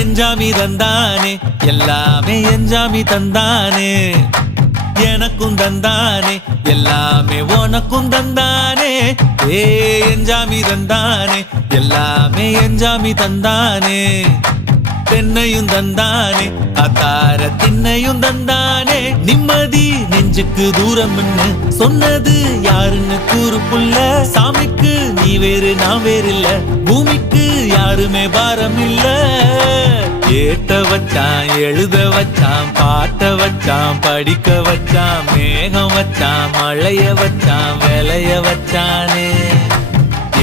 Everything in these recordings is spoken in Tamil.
எஞ்சாமி தந்தானே எல்லாமே எஞ்சாமி தந்தானே எனக்கும் தந்தானே எல்லாமே உனக்கும் தந்தானே ஏ எஞ்சாமி தந்தானே எல்லாமே எஞ்சாமி தந்தானே தென்னையும் தந்தானே அத்தார திண்ணையும் தந்தானே நிம்மதி நெஞ்சுக்கு தூரம்னு சொன்னது யாருன்னு கூறு புள்ள சாமிக்கு நீ வேறு நான் வேறு இல்ல பூமிக்கு யாருமே பாரம் இல்ல ஏத்த வச்சான் எழுத வச்சான் பாட்ட வச்சான் படிக்க வச்சான் மேகம் வச்சான் மழைய வச்சான் விளைய வச்சானே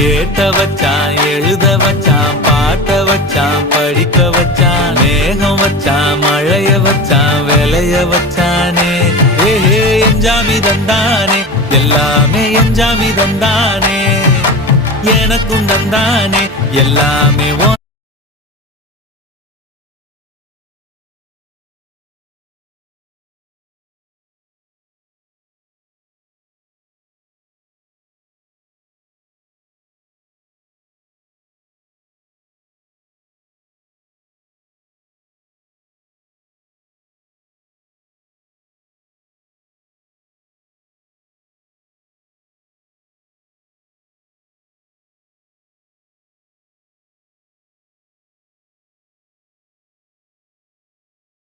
ஏத்த வச்சான் எழுத வச்சான் பாட்ட வச்சான் படிக்க வச்சான் மேகம் வச்சான் மழைய வச்சான் விளைய வச்சானே ஏஹே எஞ்சாமி தந்தானே எல்லாமே எஞ்சாமி தந்தானே எனக்கும் தந்தானே எல்லாமே